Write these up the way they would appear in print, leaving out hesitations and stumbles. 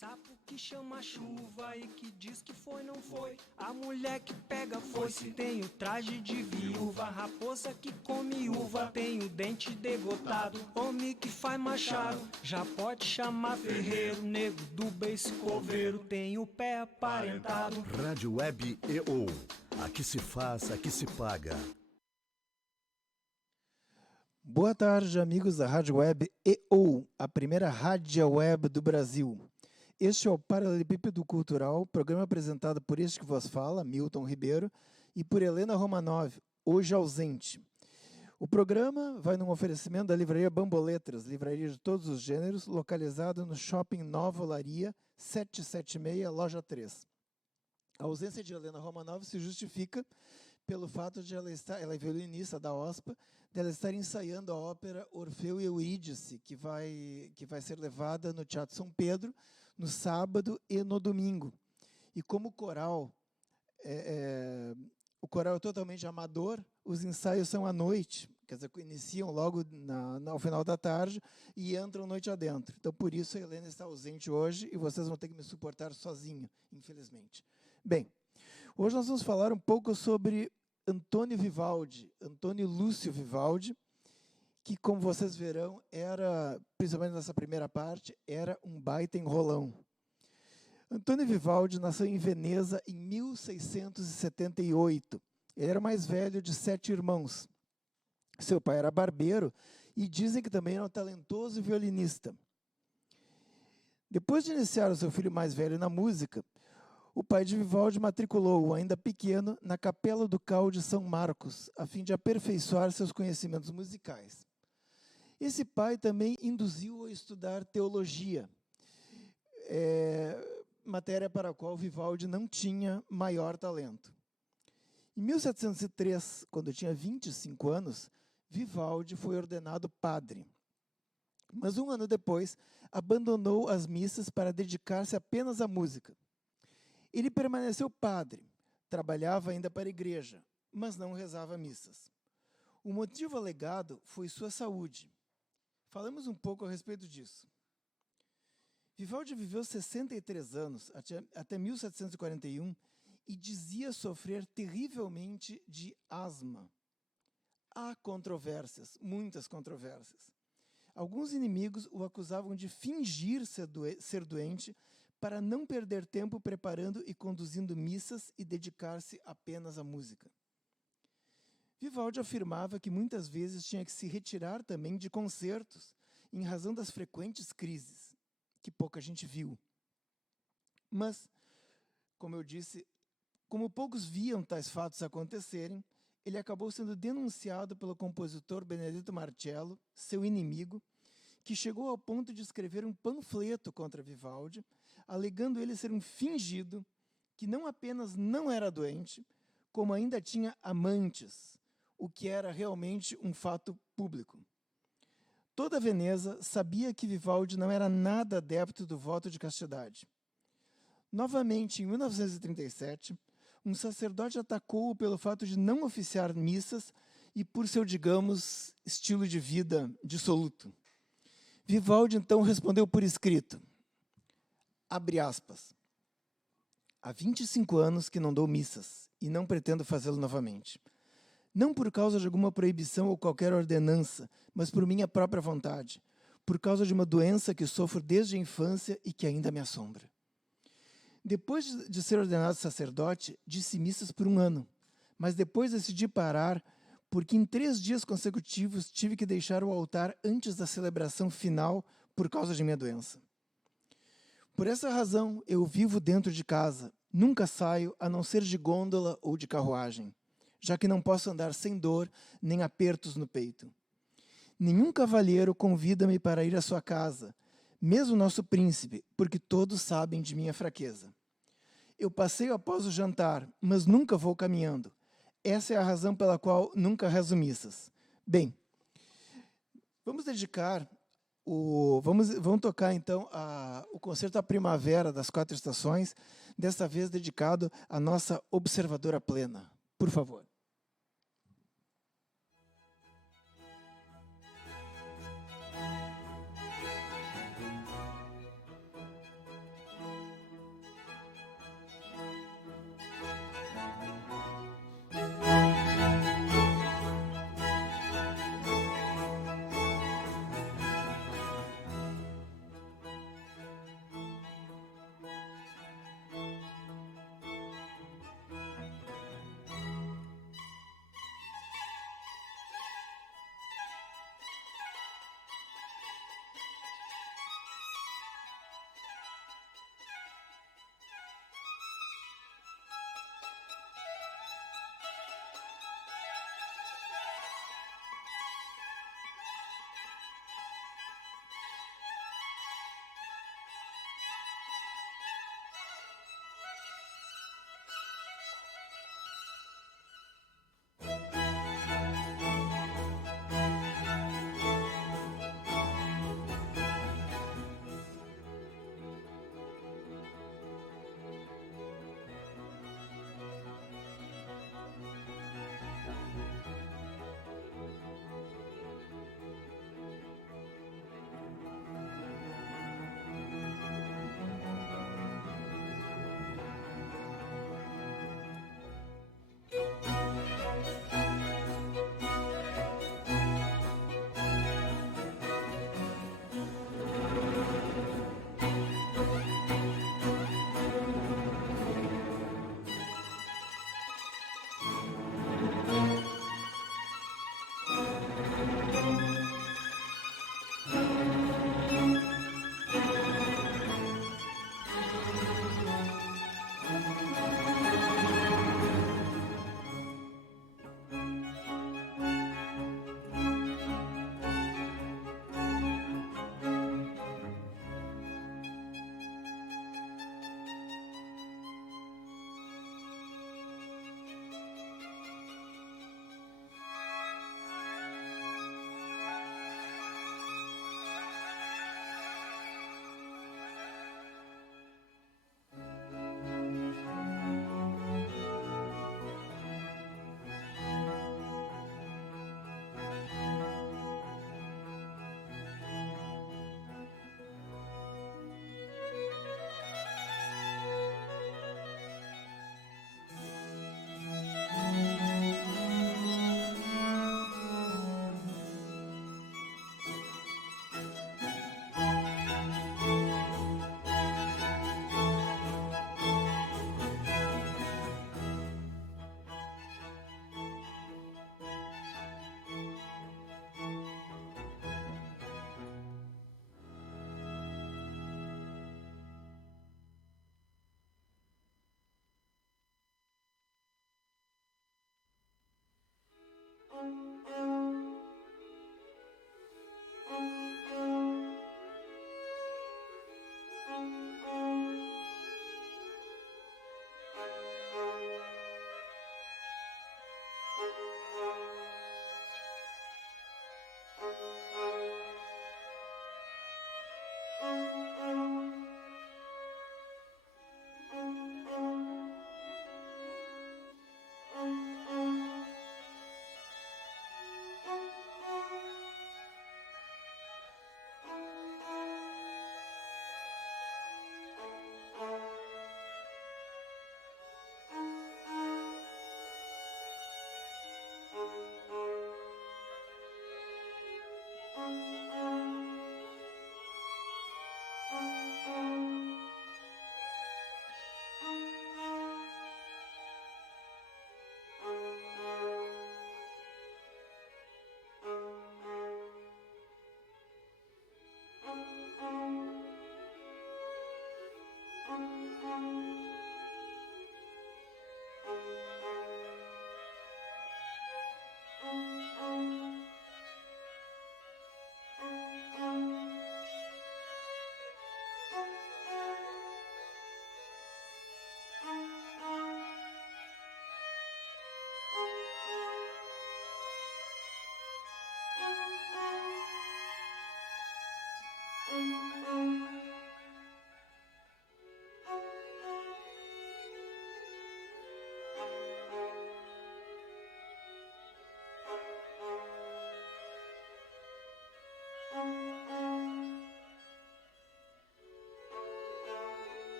sapo que chama chuva e que diz que foi, não foi. A mulher que pega foice tem o traje de viúva. Raposa que come uva tem o dente degotado. Homem que faz machado já pode chamar ferreiro. Nego do beiço coveiro tem o pé aparentado. Rádio Web EO. Aqui se faz, aqui se paga. Boa tarde, amigos da Rádio Web EO, a primeira rádio web do Brasil. Este é o Paralelepípedo Cultural, programa apresentado por este que vos fala, Milton Ribeiro, e por Helena Romanov, hoje ausente. O programa vai num oferecimento da Livraria Bamboletras, livraria de todos os gêneros, localizada no Shopping Nova Olaria, 776, loja 3. A ausência de Helena Romanov se justifica pelo fato de ela é violinista da OSPA, dela estar ensaiando a ópera Orfeu e Eurídice, que vai ser levada no Teatro São Pedro, no sábado e no domingo. E como o coral é totalmente amador, os ensaios são à noite, quer dizer, iniciam logo ao final da tarde e entram noite adentro. Então, por isso, a Helena está ausente hoje e vocês vão ter que me suportar sozinho, infelizmente. Bem, hoje nós vamos falar um pouco sobre Antônio Vivaldi, Antônio Lúcio Vivaldi, que, como vocês verão, principalmente nessa primeira parte, era um baita enrolão. Antônio Vivaldi nasceu em Veneza em 1678. Ele era o mais velho de 7 irmãos. Seu pai era barbeiro e dizem que também era um talentoso violinista. Depois de iniciar o seu filho mais velho na música, o pai de Vivaldi matriculou-o, ainda pequeno, na Capela Ducal de São Marcos, a fim de aperfeiçoar seus conhecimentos musicais. Esse pai também induziu-o a estudar teologia, matéria para a qual Vivaldi não tinha maior talento. Em 1703, quando tinha 25 anos, Vivaldi foi ordenado padre. Mas um ano depois, abandonou as missas para dedicar-se apenas à música. Ele permaneceu padre, trabalhava ainda para a igreja, mas não rezava missas. O motivo alegado foi sua saúde. Falamos um pouco a respeito disso. Vivaldi viveu 63 anos, até 1741, e dizia sofrer terrivelmente de asma. Há controvérsias, muitas controvérsias. Alguns inimigos o acusavam de fingir ser doente para não perder tempo preparando e conduzindo missas e dedicar-se apenas à música. Vivaldi afirmava que muitas vezes tinha que se retirar também de concertos, em razão das frequentes crises, que pouca gente viu. Mas, como eu disse, como poucos viam tais fatos acontecerem, ele acabou sendo denunciado pelo compositor Benedetto Marcello, seu inimigo, que chegou ao ponto de escrever um panfleto contra Vivaldi, alegando ele ser um fingido, que não apenas não era doente, como ainda tinha amantes, o que era realmente um fato público. Toda Veneza sabia que Vivaldi não era nada adepto do voto de castidade. Novamente, em 1937, um sacerdote atacou-o pelo fato de não oficiar missas e por seu, digamos, estilo de vida dissoluto. Vivaldi, então, respondeu por escrito, abre aspas, há 25 anos que não dou missas e não pretendo fazê-lo novamente. Não por causa de alguma proibição ou qualquer ordenança, mas por minha própria vontade, por causa de uma doença que sofro desde a infância e que ainda me assombra. Depois de ser ordenado sacerdote, disse missas por 1 ano, mas depois decidi parar porque em 3 dias consecutivos tive que deixar o altar antes da celebração final por causa de minha doença. Por essa razão, eu vivo dentro de casa, nunca saio a não ser de gôndola ou de carruagem, já que não posso andar sem dor nem apertos no peito. Nenhum cavalheiro convida-me para ir à sua casa, mesmo nosso príncipe, porque todos sabem de minha fraqueza. Eu passeio após o jantar, mas nunca vou caminhando. Essa é a razão pela qual nunca rezo missas. Bem, vamos tocar então o concerto A Primavera das 4 Estações, desta vez dedicado à nossa observadora plena. Por favor.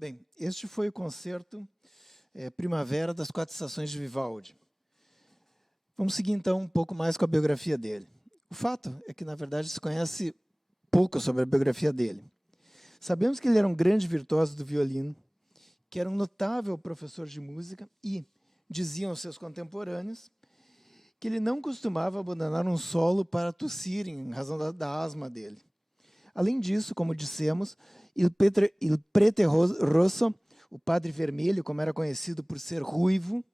Bem, este foi o concerto Primavera das Quatro Estações de Vivaldi. Vamos seguir, então, um pouco mais com a biografia dele. O fato é que, na verdade, se conhece pouco sobre a biografia dele. Sabemos que ele era um grande virtuoso do violino, que era um notável professor de música e, diziam seus contemporâneos, que ele não costumava abandonar um solo para tossir em razão da asma dele. Além disso, como dissemos, il prete rosso, o padre vermelho, como era conhecido por ser ruivo,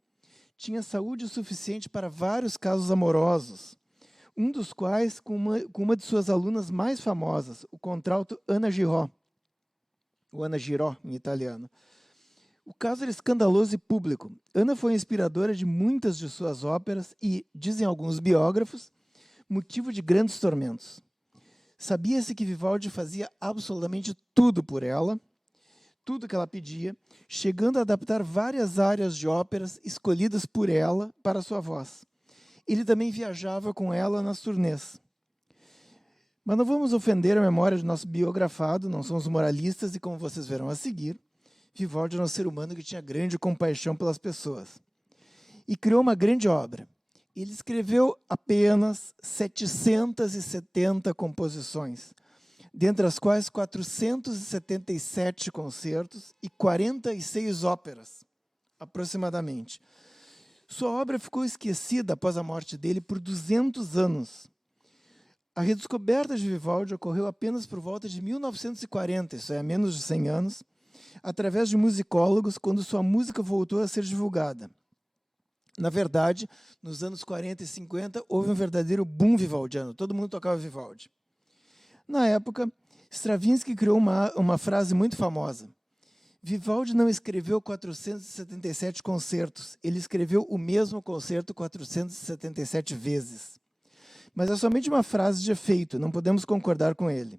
tinha saúde suficiente para vários casos amorosos, um dos quais com uma de suas alunas mais famosas, o contralto Anna Girò, ou Anna Girò em italiano. O caso era escandaloso e público. Ana foi inspiradora de muitas de suas óperas e, dizem alguns biógrafos, motivo de grandes tormentos. Sabia-se que Vivaldi fazia absolutamente tudo por ela, tudo que ela pedia, chegando a adaptar várias áreas de óperas escolhidas por ela para sua voz. Ele também viajava com ela nas turnês. Mas não vamos ofender a memória do nosso biografado, não somos moralistas e, como vocês verão a seguir, Vivaldi era um ser humano que tinha grande compaixão pelas pessoas. E criou uma grande obra. Ele escreveu apenas 770 composições, dentre as quais 477 concertos e 46 óperas, aproximadamente. Sua obra ficou esquecida após a morte dele por 200 anos. A redescoberta de Vivaldi ocorreu apenas por volta de 1940, isso é, há menos de 100 anos, através de musicólogos, quando sua música voltou a ser divulgada. Na verdade, nos anos 40 e 50, houve um verdadeiro boom vivaldiano, todo mundo tocava Vivaldi. Na época, Stravinsky criou uma frase muito famosa. Vivaldi não escreveu 477 concertos, ele escreveu o mesmo concerto 477 vezes. Mas é somente uma frase de efeito, não podemos concordar com ele.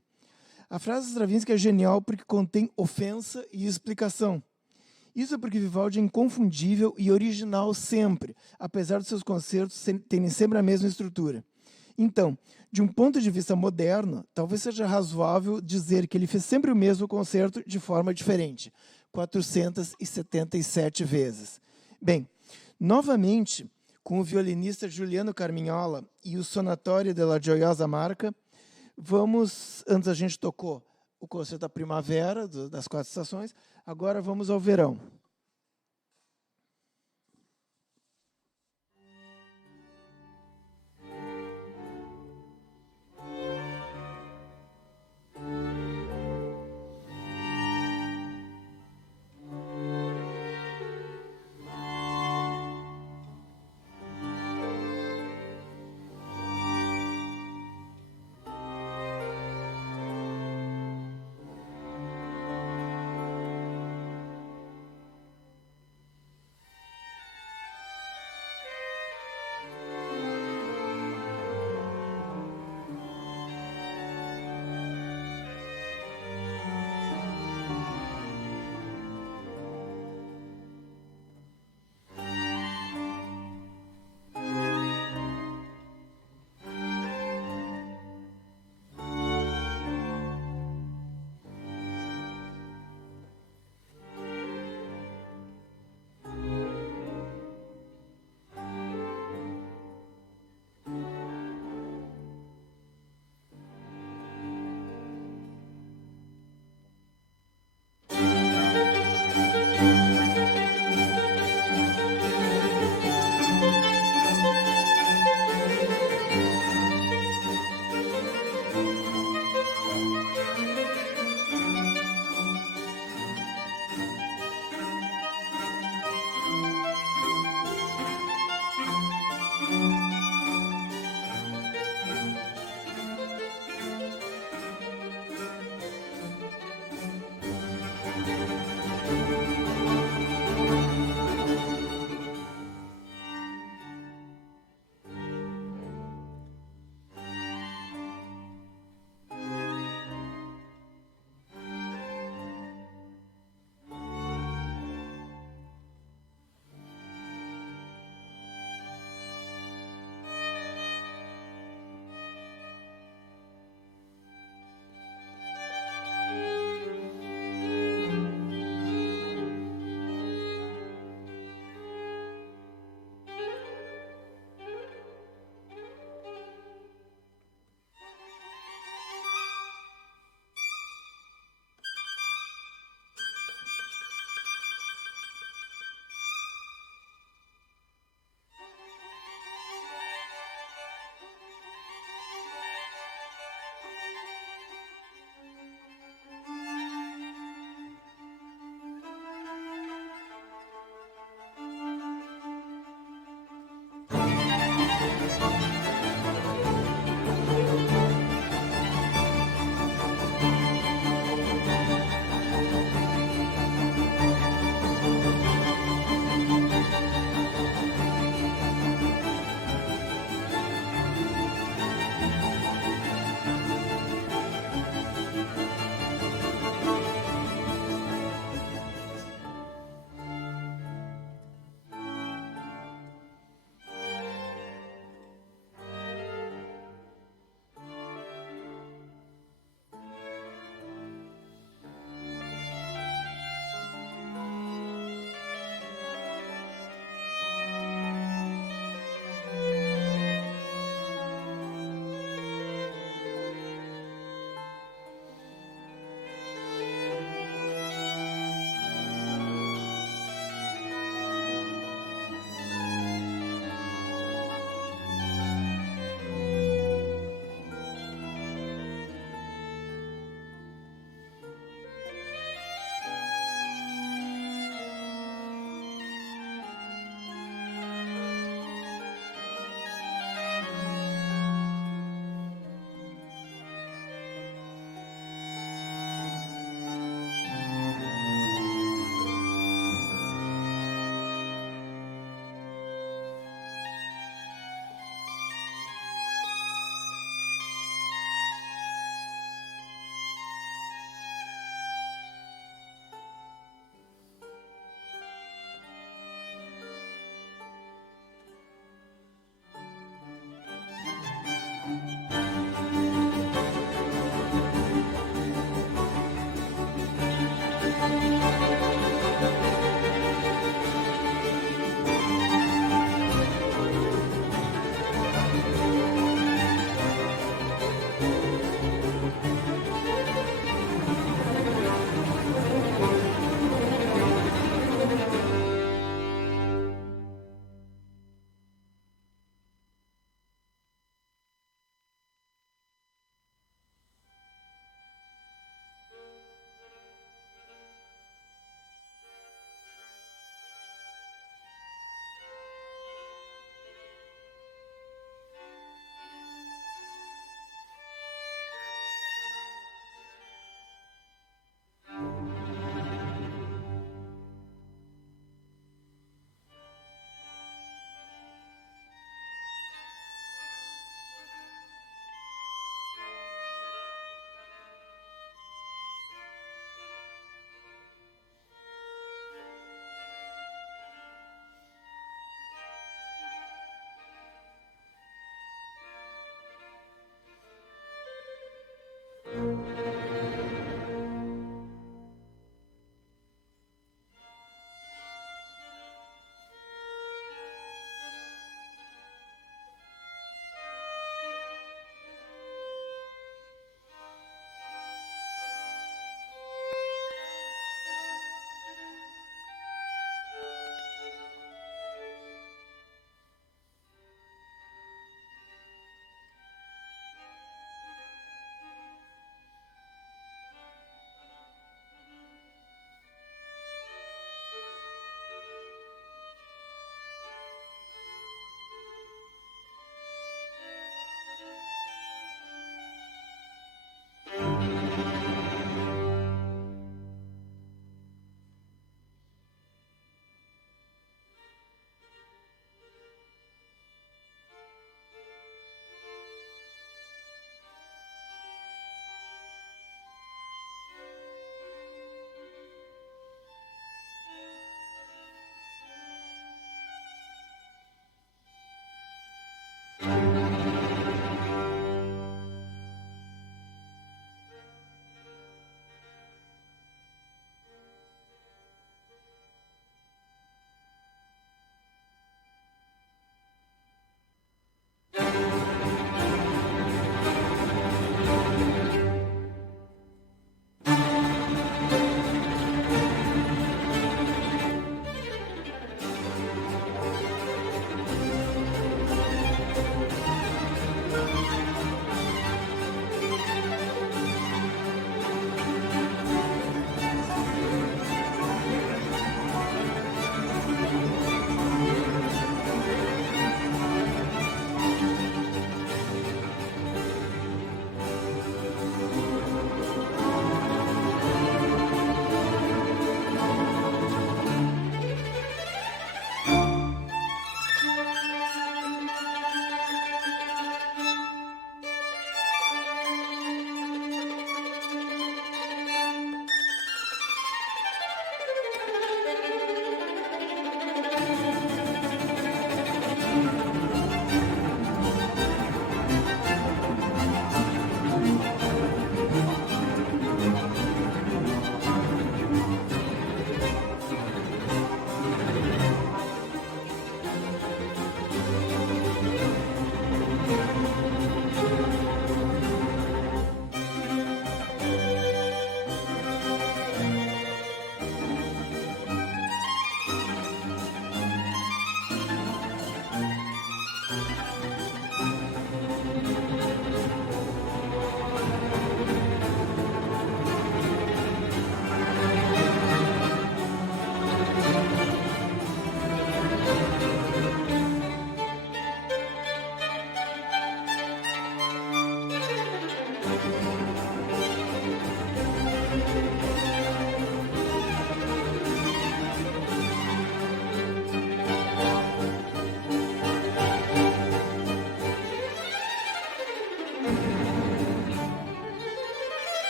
A frase de Stravinsky é genial porque contém ofensa e explicação. Isso é porque Vivaldi é inconfundível e original sempre, apesar dos seus concertos terem sempre a mesma estrutura. Então, de um ponto de vista moderno, talvez seja razoável dizer que ele fez sempre o mesmo concerto de forma diferente, 477 vezes. Bem, novamente, com o violinista Giuliano Carmignola e o Sonatório della Gioiosa Marca, antes a gente tocou o concerto da primavera, das quatro estações, agora vamos ao verão.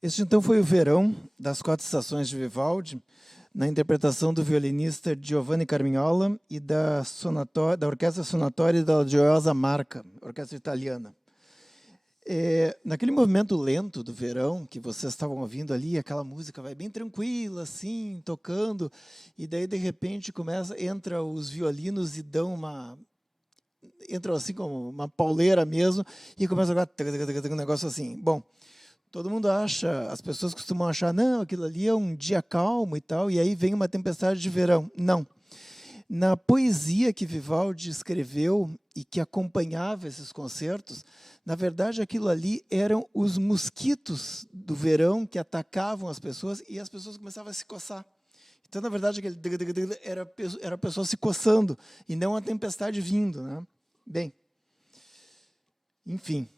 Este então foi o Verão das 4 Estações de Vivaldi, na interpretação do violinista Giovanni Carmignola e da Orquestra Sonatória da Gioiosa Marca, orquestra italiana. Naquele movimento lento do Verão, que vocês estavam ouvindo ali, aquela música vai bem tranquila, assim, tocando, e daí, de repente, entra os violinos e entram assim como uma pauleira mesmo, e começa a jogar um negócio assim. Bom, todo mundo acha, as pessoas costumam achar, não, aquilo ali é um dia calmo e tal, e aí vem uma tempestade de verão. Não. Na poesia que Vivaldi escreveu e que acompanhava esses concertos, na verdade, aquilo ali eram os mosquitos do verão que atacavam as pessoas e as pessoas começavam a se coçar. Então, na verdade, aquele era a pessoa se coçando e não a tempestade vindo, né? Bem, enfim,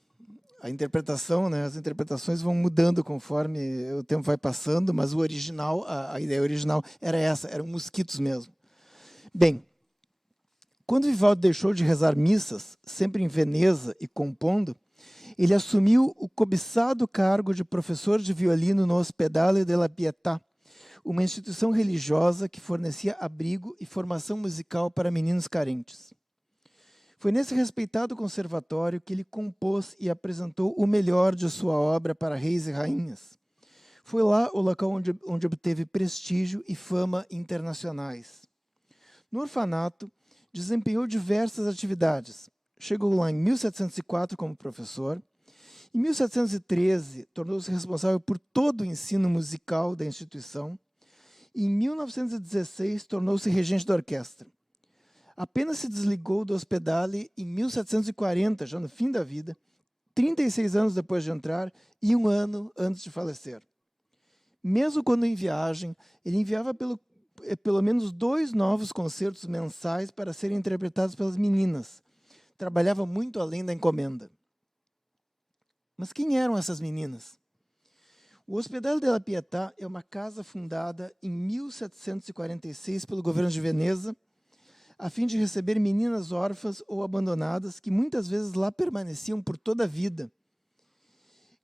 a interpretação, né, as interpretações vão mudando conforme o tempo vai passando, mas o original, a ideia original era essa, eram mosquitos mesmo. Bem, quando Vivaldi deixou de rezar missas, sempre em Veneza e compondo, ele assumiu o cobiçado cargo de professor de violino no Ospedale della Pietà, uma instituição religiosa que fornecia abrigo e formação musical para meninos carentes. Foi nesse respeitado conservatório que ele compôs e apresentou o melhor de sua obra para reis e rainhas. Foi lá o local onde obteve prestígio e fama internacionais. No orfanato, desempenhou diversas atividades. Chegou lá em 1704 como professor. Em 1713, tornou-se responsável por todo o ensino musical da instituição. E em 1916, tornou-se regente da orquestra. Apenas se desligou do Ospedale em 1740, já no fim da vida, 36 anos depois de entrar e 1 ano antes de falecer. Mesmo quando em viagem, ele enviava pelo menos 2 novos concertos mensais para serem interpretados pelas meninas. Trabalhava muito além da encomenda. Mas quem eram essas meninas? O Ospedale della Pietà é uma casa fundada em 1746 pelo governo de Veneza, a fim de receber meninas órfãs ou abandonadas que muitas vezes lá permaneciam por toda a vida,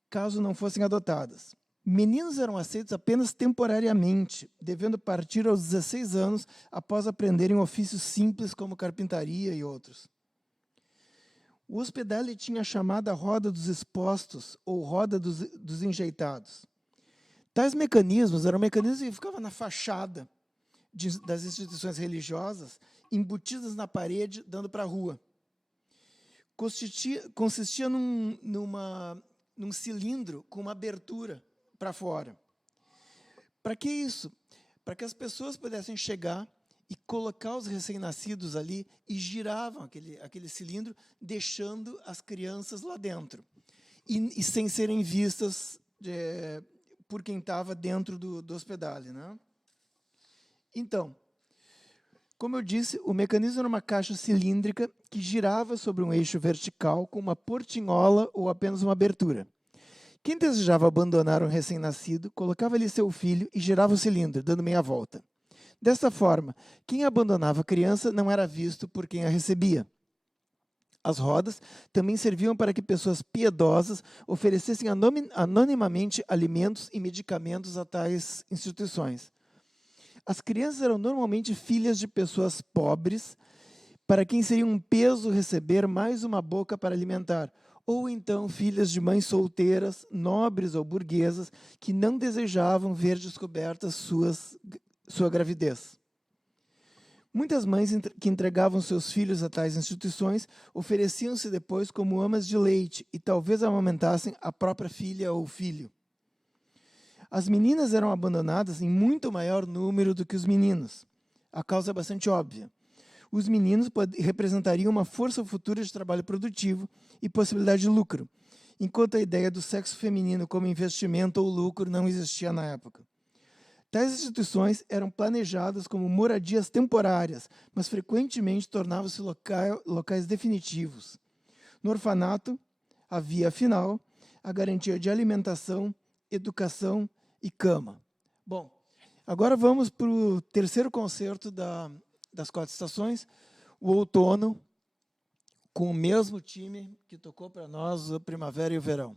caso não fossem adotadas. Meninos eram aceitos apenas temporariamente, devendo partir aos 16 anos após aprenderem ofícios simples como carpintaria e outros. O Ospedale tinha a chamada roda dos expostos ou roda dos enjeitados. Tais mecanismos eram mecanismos que ficavam na fachada das instituições religiosas, embutidas na parede, dando para a rua. Consistia num cilindro com uma abertura para fora. Para que isso? Para que as pessoas pudessem chegar e colocar os recém-nascidos ali e giravam aquele cilindro, deixando as crianças lá dentro. E sem serem vistas por quem estava dentro do Ospedale, né? Então, como eu disse, o mecanismo era uma caixa cilíndrica que girava sobre um eixo vertical com uma portinhola ou apenas uma abertura. Quem desejava abandonar um recém-nascido, colocava ali seu filho e girava o cilindro, dando meia volta. Dessa forma, quem abandonava a criança não era visto por quem a recebia. As rodas também serviam para que pessoas piedosas oferecessem anonimamente alimentos e medicamentos a tais instituições. As crianças eram normalmente filhas de pessoas pobres, para quem seria um peso receber mais uma boca para alimentar, ou então filhas de mães solteiras, nobres ou burguesas, que não desejavam ver descobertas sua gravidez. Muitas mães que entregavam seus filhos a tais instituições ofereciam-se depois como amas de leite e talvez amamentassem a própria filha ou filho. As meninas eram abandonadas em muito maior número do que os meninos. A causa é bastante óbvia. Os meninos representariam uma força futura de trabalho produtivo e possibilidade de lucro, enquanto a ideia do sexo feminino como investimento ou lucro não existia na época. Tais instituições eram planejadas como moradias temporárias, mas frequentemente tornavam-se locais definitivos. No orfanato, havia, afinal, a garantia de alimentação, educação e cama. Bom, agora vamos para o terceiro concerto das 4 estações, o outono, com o mesmo time que tocou para nós a primavera e o verão.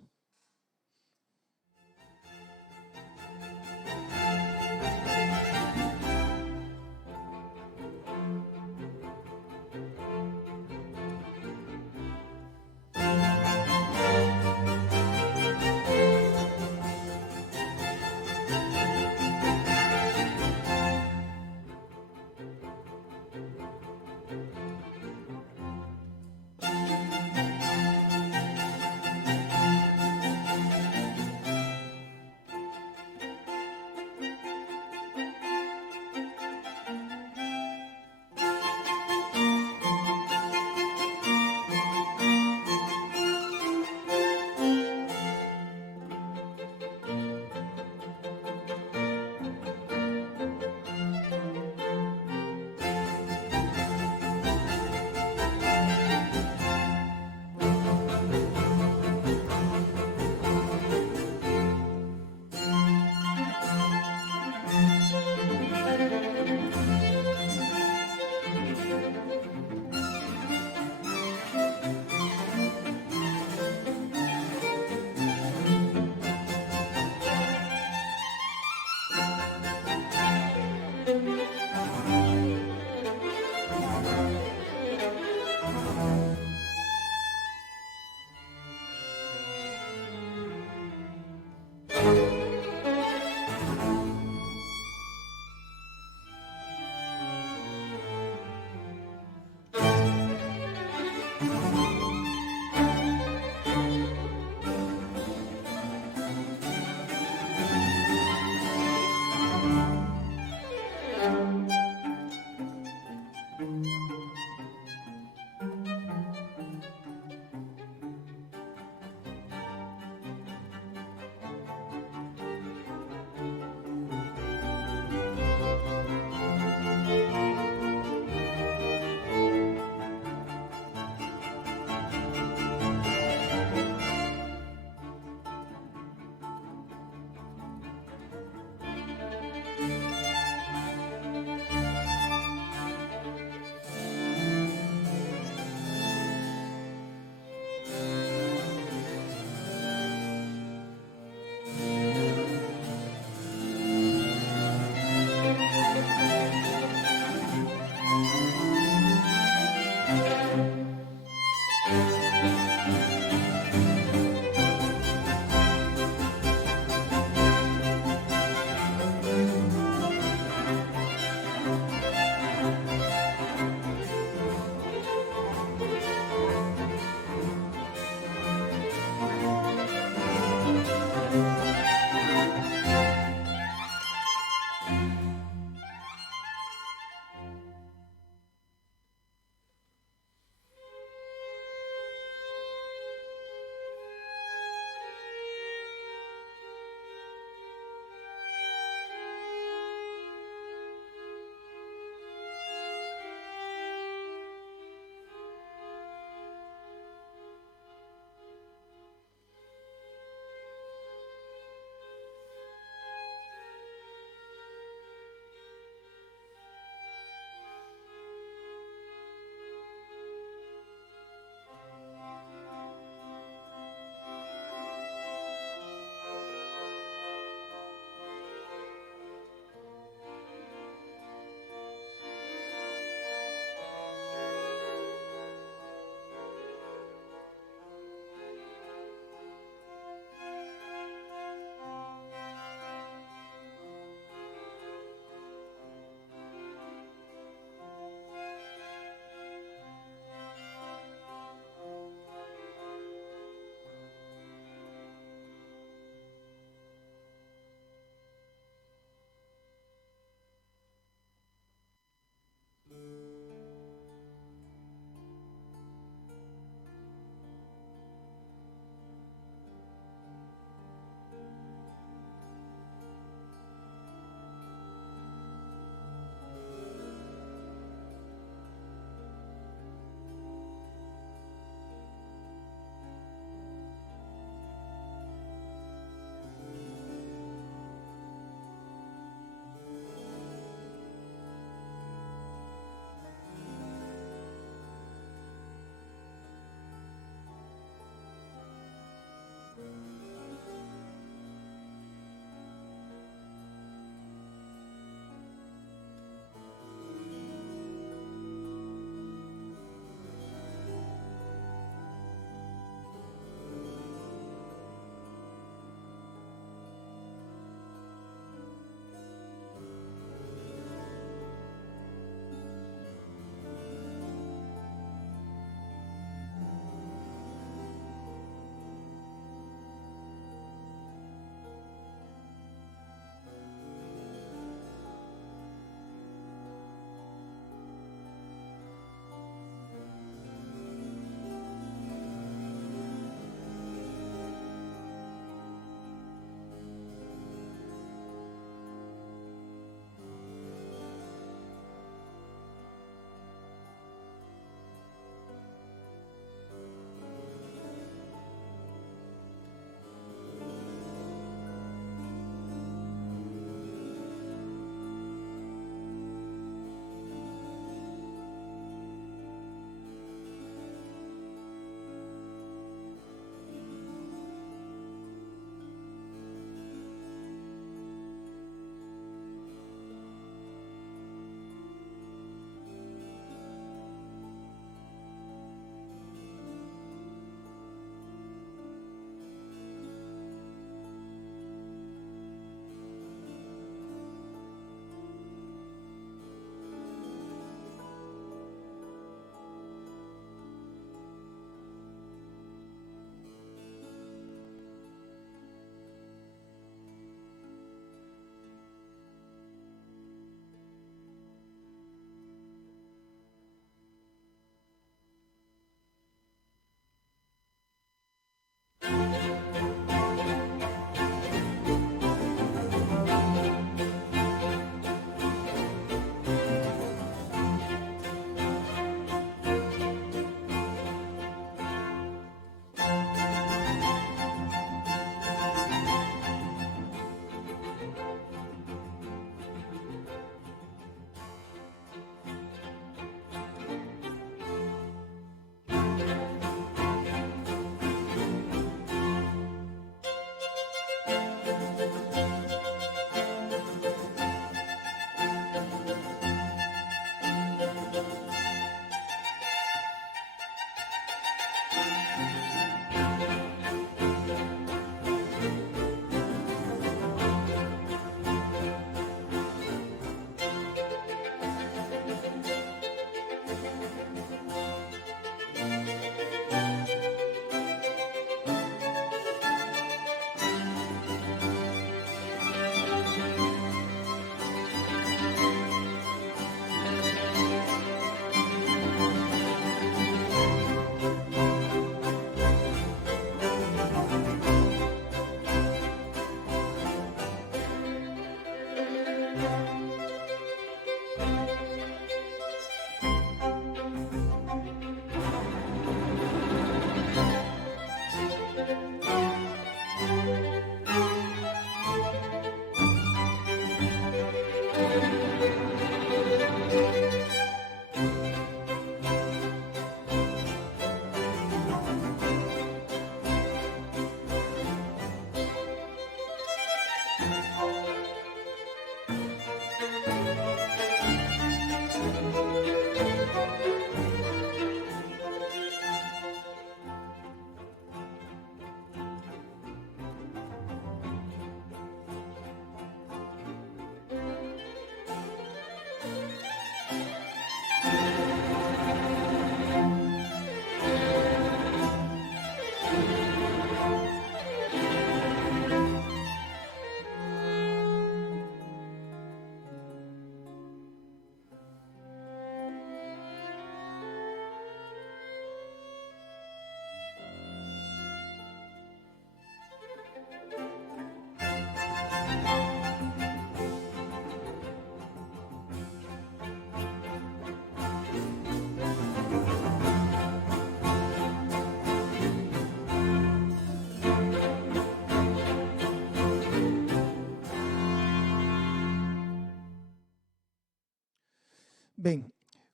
Bem,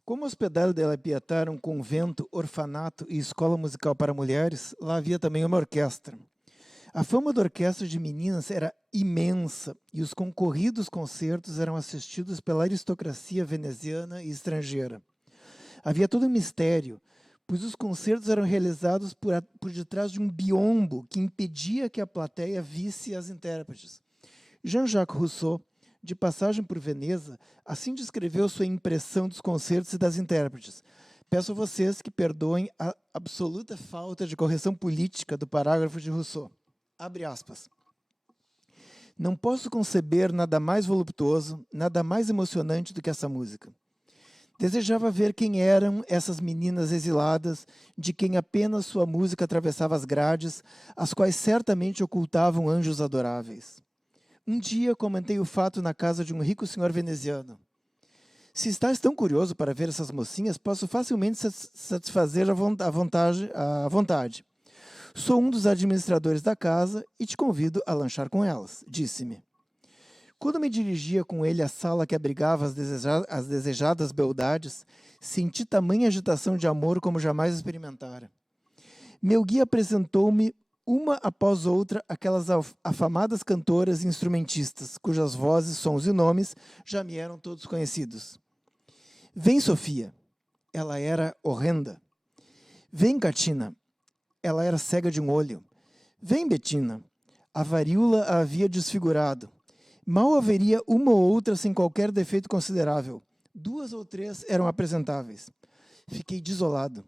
como hospedado de La Pietà era um convento, orfanato e escola musical para mulheres, lá havia também uma orquestra. A fama da orquestra de meninas era imensa e os concorridos concertos eram assistidos pela aristocracia veneziana e estrangeira. Havia todo um mistério, pois os concertos eram realizados por detrás de um biombo que impedia que a plateia visse as intérpretes. Jean-Jacques Rousseau, de passagem por Veneza, assim descreveu sua impressão dos concertos e das intérpretes. Peço a vocês que perdoem a absoluta falta de correção política do parágrafo de Rousseau. Abre aspas. Não posso conceber nada mais voluptuoso, nada mais emocionante do que essa música. Desejava ver quem eram essas meninas exiladas, de quem apenas sua música atravessava as grades, as quais certamente ocultavam anjos adoráveis. Um dia comentei o fato na casa de um rico senhor veneziano. Se estás tão curioso para ver essas mocinhas, posso facilmente satisfazer a vontade. Sou um dos administradores da casa e te convido a lanchar com elas, disse-me. Quando me dirigia com ele à sala que abrigava as desejadas beldades, senti tamanha agitação de amor como jamais experimentara. Meu guia apresentou-me, uma após outra, aquelas afamadas cantoras e instrumentistas, cujas vozes, sons e nomes já me eram todos conhecidos. Vem, Sofia. Ela era horrenda. Vem, Catina. Ela era cega de um olho. Vem, Betina. A varíola a havia desfigurado. Mal haveria uma ou outra sem qualquer defeito considerável. 2 ou 3 eram apresentáveis. Fiquei desolado.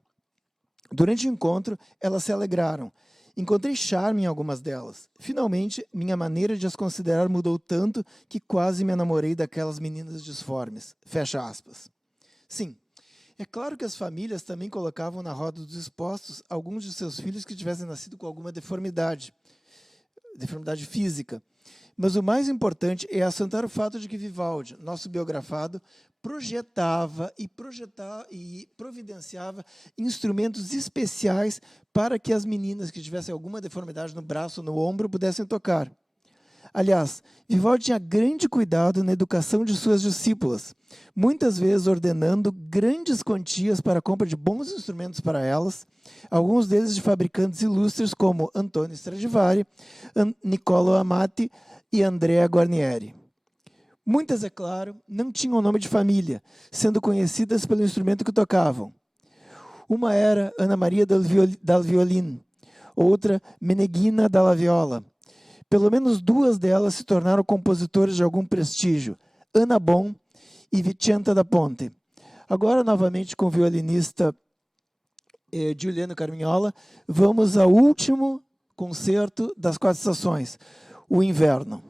Durante o encontro, elas se alegraram. Encontrei charme em algumas delas. Finalmente, minha maneira de as considerar mudou tanto que quase me enamorei daquelas meninas disformes. Fecha aspas. Sim, é claro que as famílias também colocavam na roda dos expostos alguns de seus filhos que tivessem nascido com alguma deformidade física. Mas o mais importante é assentar o fato de que Vivaldi, nosso biografado, projetava e providenciava instrumentos especiais para que as meninas que tivessem alguma deformidade no braço ou no ombro pudessem tocar. Aliás, Vivaldi tinha grande cuidado na educação de suas discípulas, muitas vezes ordenando grandes quantias para a compra de bons instrumentos para elas, alguns deles de fabricantes ilustres como Antonio Stradivari, Niccolo Amati e Andrea Guarnieri. Muitas, é claro, não tinham nome de família, sendo conhecidas pelo instrumento que tocavam. Uma era Ana Maria dal Violin, outra Meneghina dalla Viola. Pelo menos 2 delas se tornaram compositores de algum prestígio, Anna Bon e Vicenta da Ponte. Agora, novamente, com o violinista Giuliano Carmignola, vamos ao último concerto das 4 estações, o Inverno.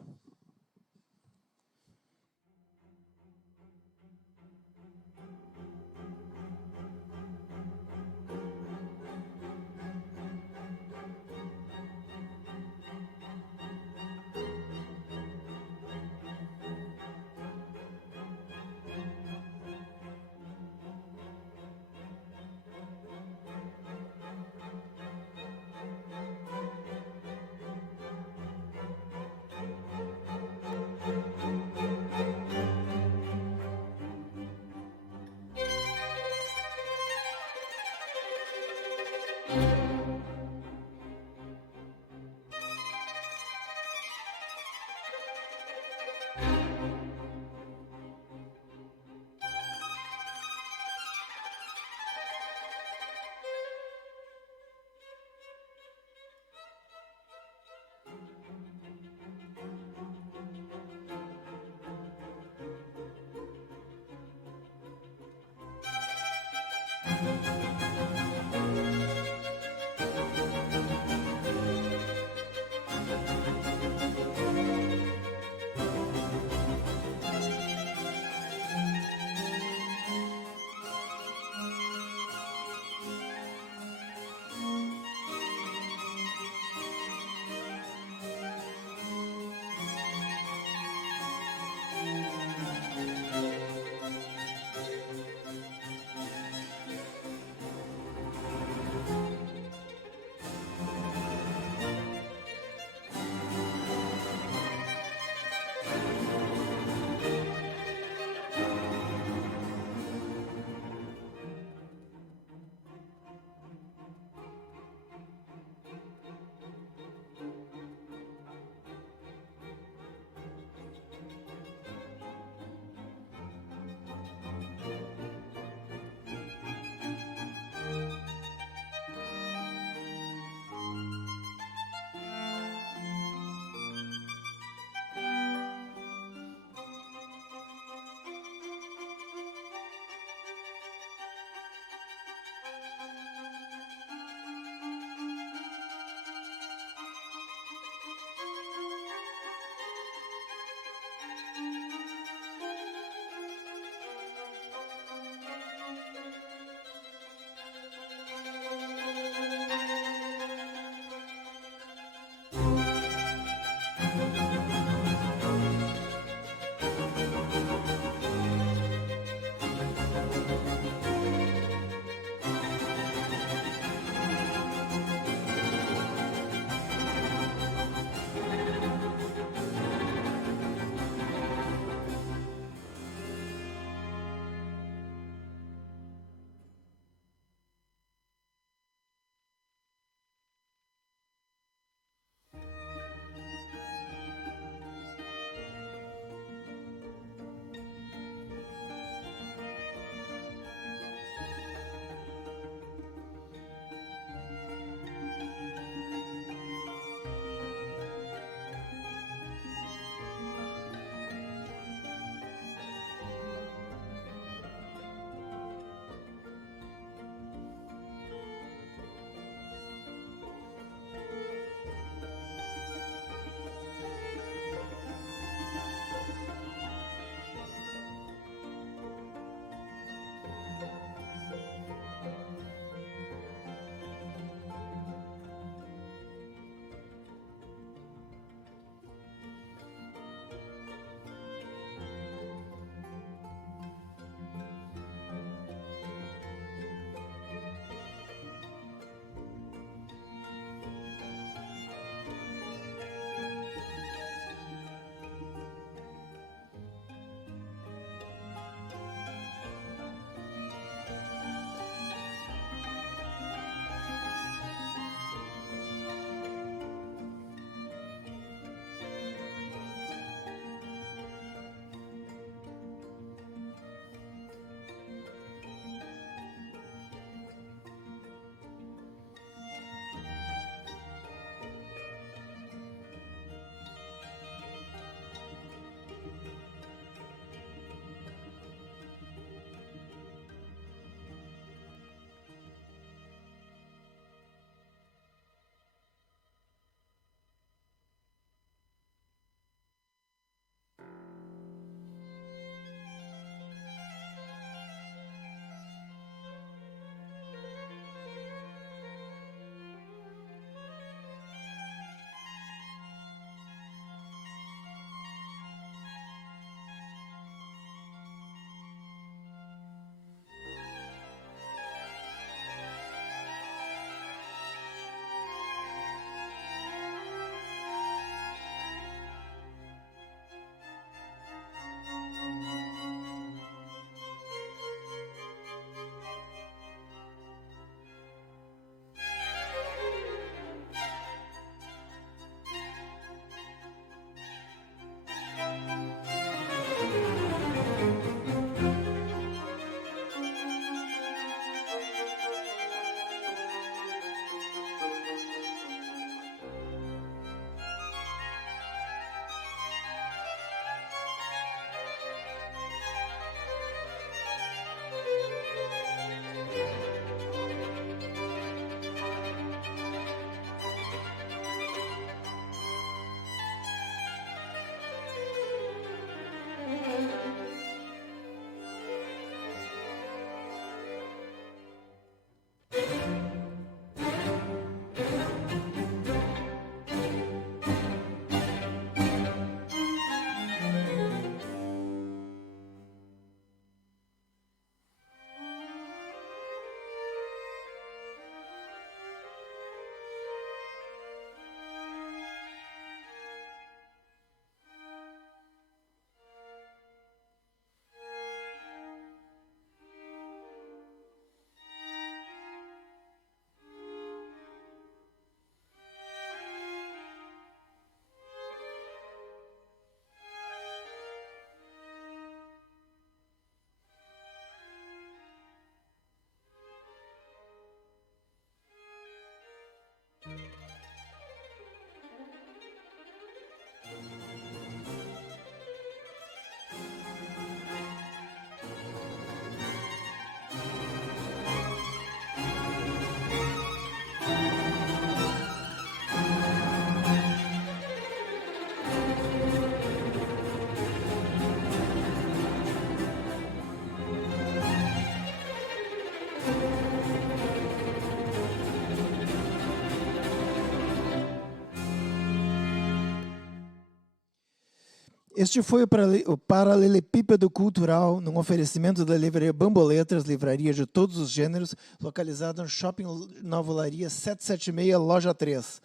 Este foi o Paralelepípedo Cultural, num oferecimento da livraria Bamboletras, livraria de todos os gêneros, localizada no Shopping Nova Olaria 776, loja 3.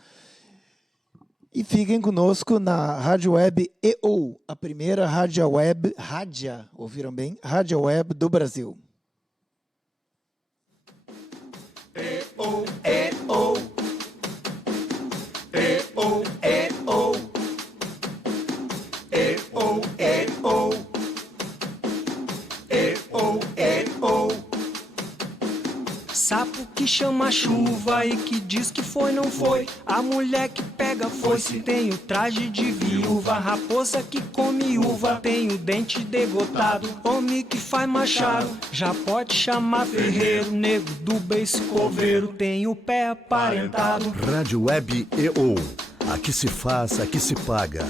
E fiquem conosco na Rádio Web EO, a primeira rádio web, ouviram bem? Rádio Web do Brasil. EO, EO. EO, EO. EO, EO. EO, EO. Sapo que chama chuva e que diz que foi, não foi. A mulher que pega foice tem o traje de viúva. Raposa que come uva tem o dente degotado. Homem que faz machado já pode chamar ferreiro. Nego do beiço coveiro tem o pé aparentado. Rádio Web EO. Aqui se faz, aqui se paga.